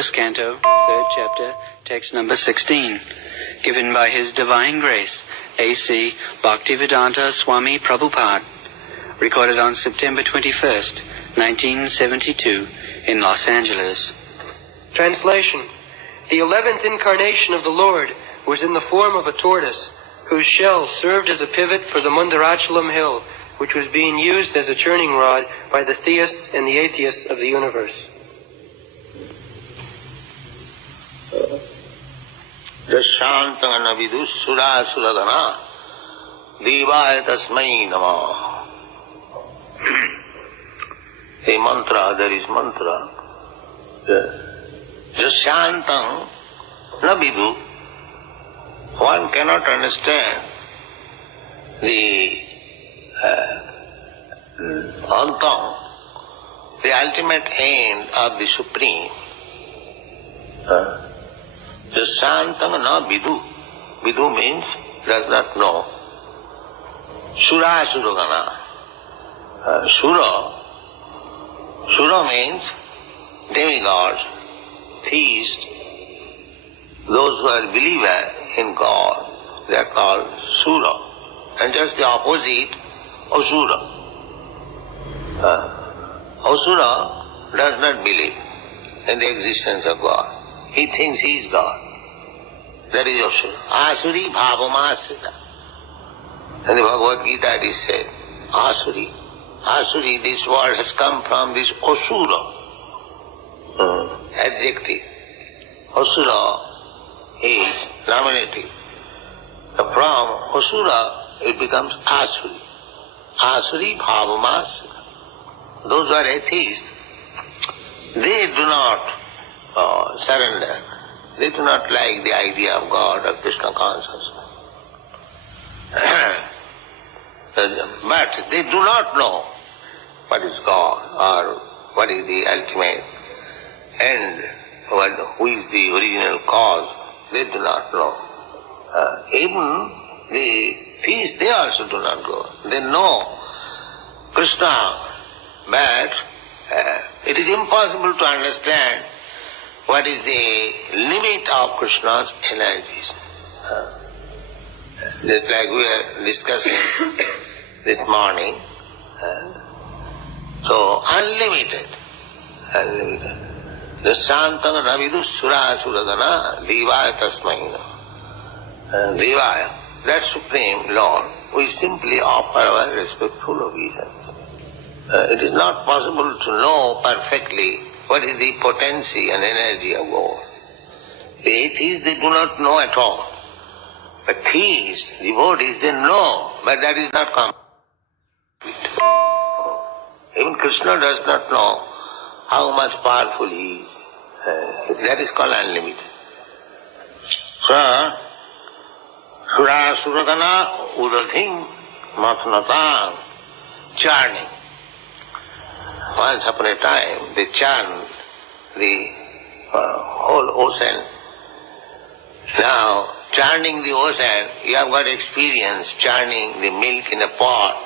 first canto, third chapter, text number 16, given by His Divine Grace, A.C. Bhaktivedanta Swami Prabhupada, recorded on September 21st, 1972, in Los Angeles. Translation. The 11th incarnation of the Lord was in the form of a tortoise, whose shell served as a pivot for the Mandarachalam hill, which was being used as a churning rod by the theists and the atheists of the universe. Shantana vidu sura suragana devaya tasmai namah. A mantra, there is mantra. Shantang na vidu. One cannot understand the antang, the ultimate end of the Supreme. The Shantang na vidu. Vidu means does not know. Sura suragana. Sura means demigods, theists, those who are believers in God, they are called Sura. And just the opposite, Asura. Asura does not believe in the existence of God. He thinks he is God. That is Asura. Asuri bhavamasita. In the Bhagavad Gita it is said, Asuri. Asuri, this word has come from this Asura adjective. Asura is nominative. From Asura it becomes Asuri. Asuri bhavamasita. Those who are atheists, they do not surrender. They do not like the idea of God or Krishna consciousness. But they do not know what is God or what is the ultimate end, who is the original cause. They do not know. Even the theists, they also do not know. They know Krishna, but it is impossible to understand what is the limit of Krishna's energies. Just like we were discussing this morning. So, unlimited. The Shantanga Navidu Sura Suragana Devaya Tasmaina. Devaya, that Supreme Lord, we simply offer our respectful obeisance. It is not possible to know perfectly what is the potency and energy of God. The atheists, they do not know at all. But theists, devotees, they know, but that is not complete. Even Krishna does not know how much powerful he is. That is called unlimited. So, Sura Suragana Udadhim Matnatan, churning. Once upon a time, they churned the whole ocean. Now, churning the ocean, you have got experience churning the milk in a pot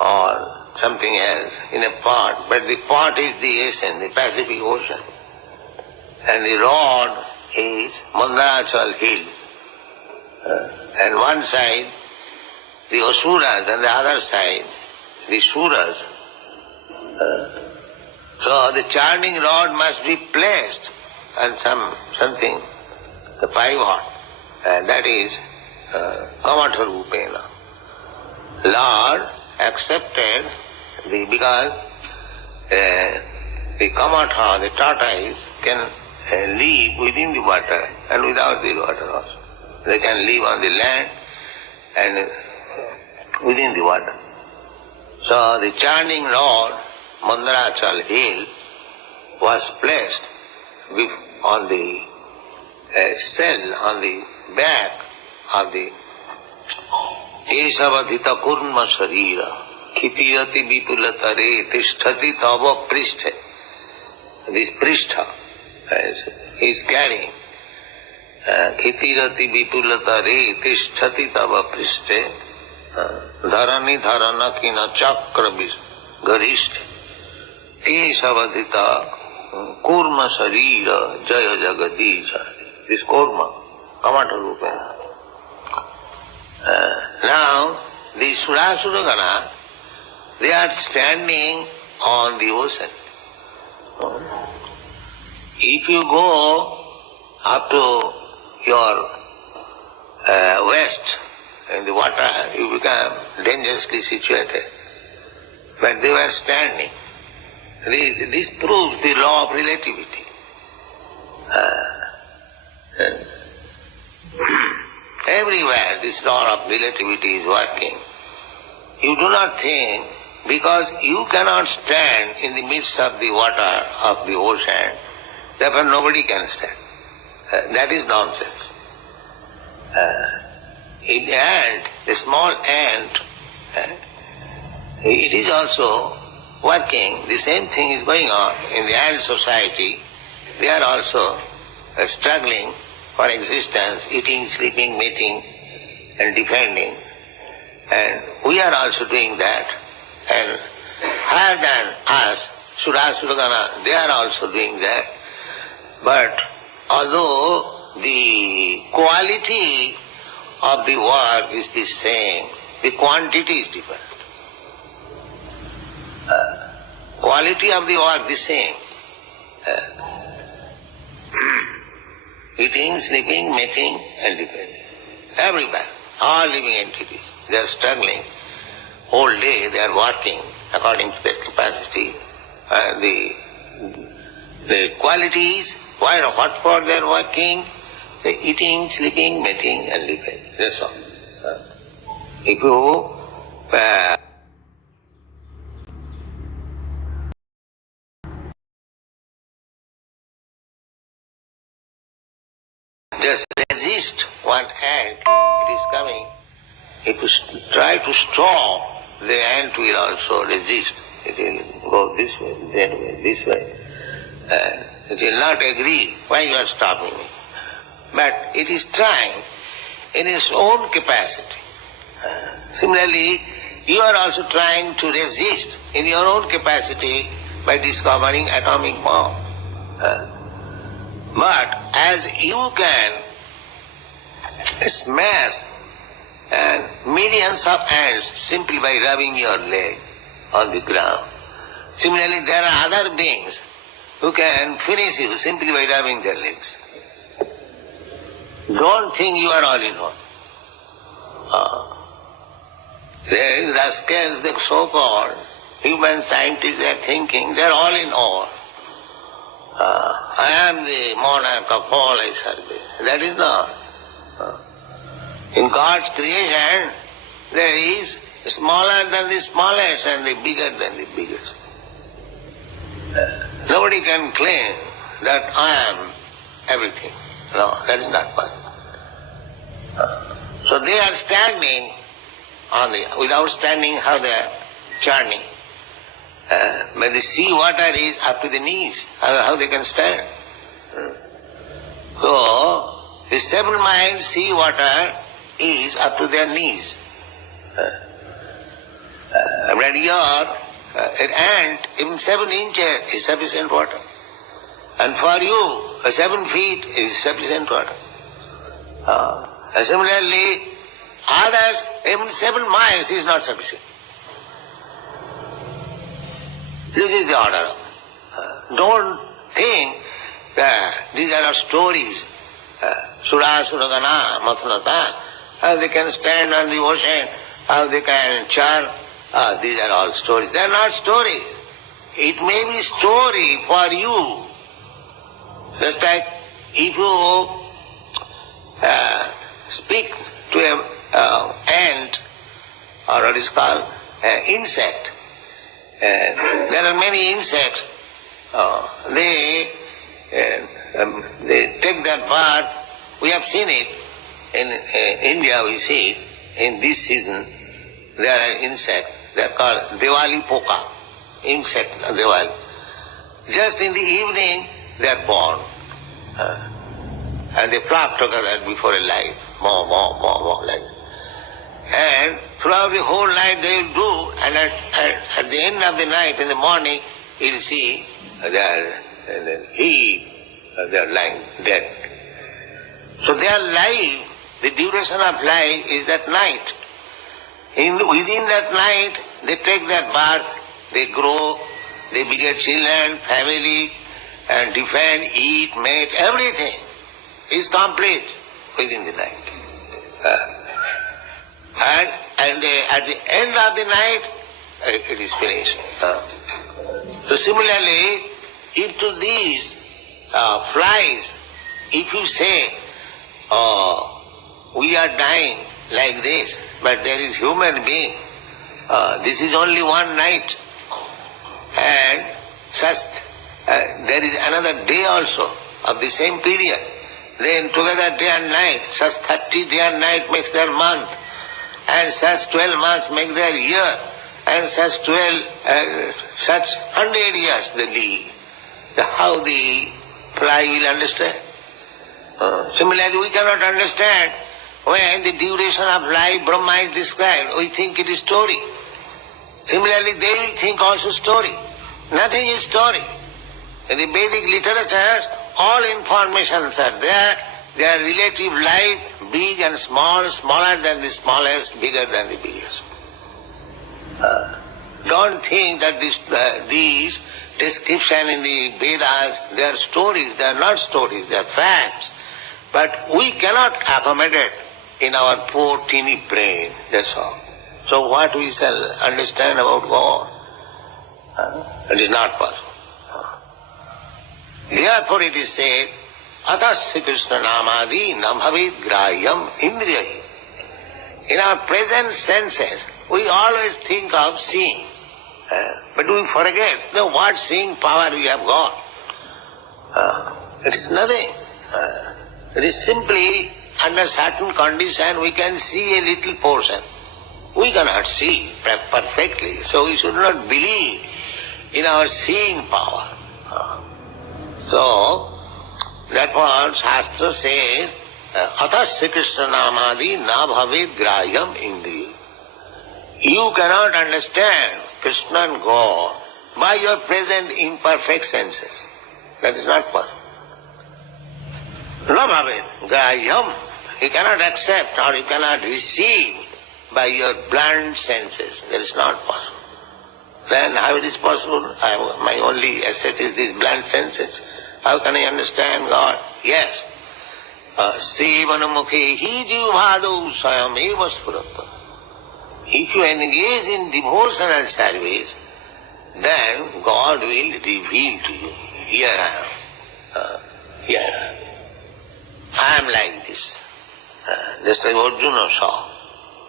or something else in a pot, but the pot is the ocean, the Pacific Ocean, and the rod is Mandarachal hill. And one side the Asuras and the other side the Suras. So the churning rod must be placed on something, the pivot, and that is Kamatha Rupena. Lord accepted because the Kamatha, the tortoise, can live within the water and without the water also. They can live on the land and within the water. So the churning rod, Mandarachal hill, was placed on the cell, on the back of the Kesavadhita Kurma Sharira, Kitirati Vipulatare, Tishtati Tava Prishtha. This Prishtha is carrying. Kitirati Vipulatare, Tishtati Tava Prishtha. Dharani Dharana Kina Chakra Garishth Kesavadhita Kurma Sarira Jaya Jagadisha. This Kurma, Kamata Rupena. Now, the Surasura, they are standing on the ocean. If you go up to your west in the water, you become dangerously situated. But they were standing. This proves the law of relativity. Everywhere this law of relativity is working. You do not think, because you cannot stand in the midst of the water of the ocean, therefore nobody can stand. That is nonsense. In the ant, the small ant, it is also working. The same thing is going on in the ant society. They are also struggling for existence, eating, sleeping, mating, and defending. And we are also doing that. And higher than us, Surasura, they are also doing that. But although the quality of the work is the same, the quantity is different. Quality of the work the same. Eating, sleeping, mating, and defending. Everywhere, all living entities, they are struggling. Whole day they are working according to their capacity. The qualities, what for they are working, eating, sleeping, mating, and defending. That's all. If you just resist one ant, it is coming. If you try to stop, the ant will also resist. It will go this way, that way, this way. It will not agree. Why you are stopping me? But it is trying in its own capacity. Similarly, you are also trying to resist in your own capacity by discovering atomic bomb. But as you can smash millions of ants simply by rubbing your leg on the ground, similarly there are other beings who can finish you simply by rubbing their legs. Don't think you are all in all. There is rascals, the so-called human scientists, they are thinking they are all in all. I am the monarch of all, I serve. That is not. In God's creation, there is smaller than the smallest and the bigger than the biggest. Nobody can claim that I am everything. No, that is not possible. So they are standing without standing, how they are churning. But the sea water is up to the knees. How they can stand? So, the 7 miles sea water is up to their knees. But an ant, even 7 inches is sufficient water. And for you, 7 feet is sufficient water. Similarly, others, even 7 miles is not sufficient. This is the order. Don't think that these are stories. Sura, Suragana, Mathanata, how they can stand on the ocean, how they can churn. These are all stories. They are not stories. It may be story for you. Just like if you speak to an ant, or what is called insect. There are many insects. They take that bird. We have seen it in India. We see it in this season. There are insects. They are called Diwali poka. Insect Diwali. Just in the evening they are born, and they flock together before a light. More like that. And throughout the whole night they will do, and at the end of the night, in the morning, you will see they are and then they are lying dead. So their life, the duration of life is that night. Within that night, they take their birth, they grow, they beget children, family, and defend, eat, mate, everything is complete within the night. And at the end of the night, it is finished. So similarly, if to these flies, if you say, we are dying like this, but there is human being, this is only one night, and such there is another day also of the same period. Then together day and night, such 30 day and night makes their month, and such 12 months make their year, and such 100 years they live. How the fly will understand? Similarly, we cannot understand when the duration of life Brahma is described. We think it is story. Similarly, they will think also story. Nothing is story. In the Vedic literatures, all informations are there. Their relative life, big and small, smaller than the smallest, bigger than the biggest. Don't think that these descriptions in the Vedas, they are stories. They are not stories, they are facts. But we cannot accommodate in our poor teeny brain, that's all. So what we shall understand about God? It is not possible. Therefore it is said, Atasya Krishna Namadi Nambhavid Grahyam Indriyahi. In our present senses, we always think of seeing. But we forget what seeing power we have got. It is nothing. It is simply under certain condition we can see a little portion. We cannot see perfectly, so we should not believe in our seeing power. So, therefore Shastra says, Atasya Krishna Namadi na bhavid grahyam indriya. You cannot understand Krishna and God by your present imperfect senses. That is not possible. Na bhavid grahyam. You cannot accept or you cannot receive by your blunt senses. That is not possible. Then how it is possible? My only asset is these blunt senses. How can I understand God? Yes. Sevanamukhe hi jivhado swayam eva spurata. If you engage in devotional service, then God will reveal to you. Here I am. Here I am. I am like this. Just like Arjuna saw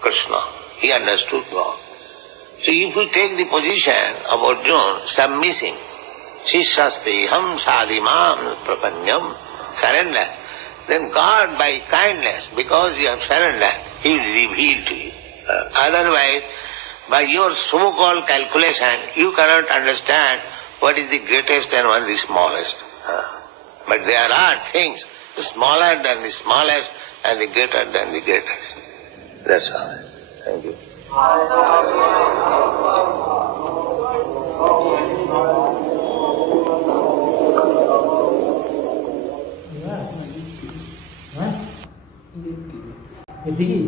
Krishna. He understood God. So if we take the position of Arjuna, submissive, Shishasteham sadhimam prapanyam, surrender, then God by kindness, because you have surrendered, He will reveal to you. Otherwise, by your so-called calculation, you cannot understand what is the greatest and what is the smallest. But there are things smaller than the smallest and the greater than the greatest. That's all. Thank you. এদিকে